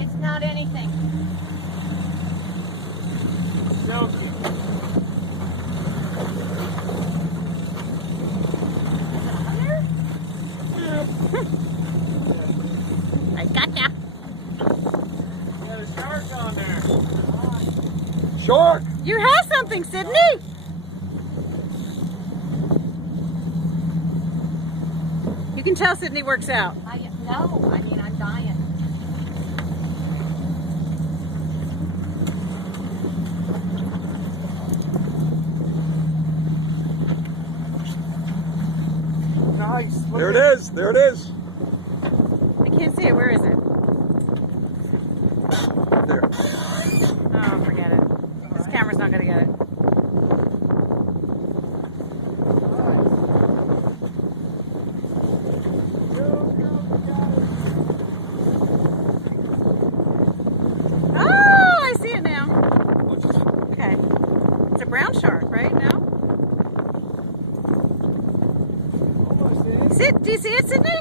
It's not anything. Joking. I gotcha. Got a shark on there. Shark! You have something, Sydney. You can tell Sydney works out. No, I mean, I'm dying. Nice. There it is. There it is. I can't see it. Where is it? There. Oh, forget it. This camera's not going to get it. Oh, I see it now. Okay. It's a brown shark, right? No? Do you see it, Sydney?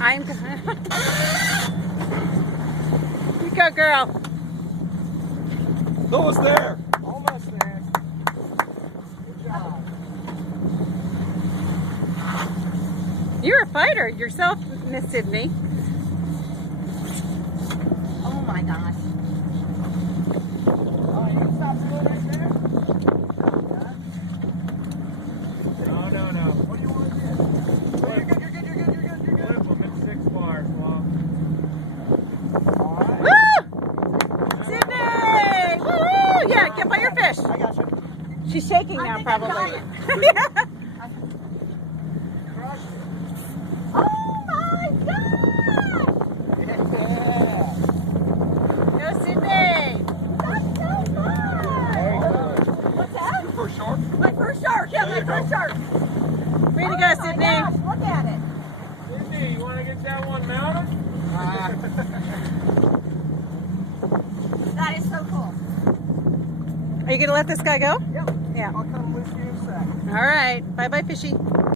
I'm You go, girl. Almost there. Almost there. Good job. You're a fighter yourself, Miss Sydney. Oh my gosh. Oh, you can stop doing right there? No. What do you want to do? You're good. Beautiful. Hit 6 bars. Well. Alright. Woo! Sydney! Woo! Yeah, get by your fish. I got you. She's shaking now, think I've probably. got it. Yeah. Crush it. Oh my god! Yeah. Go, Sydney. That's so fun! What's that? First shark. My first shark! Yeah, my first shark! Way to go, Oh my Sydney. gosh, look at it! Sydney, you want to get that one mounted? That is so cool. Are you going to let this guy go? Yep. Yeah. I'll come with you in a second. All right. Bye-bye, fishy.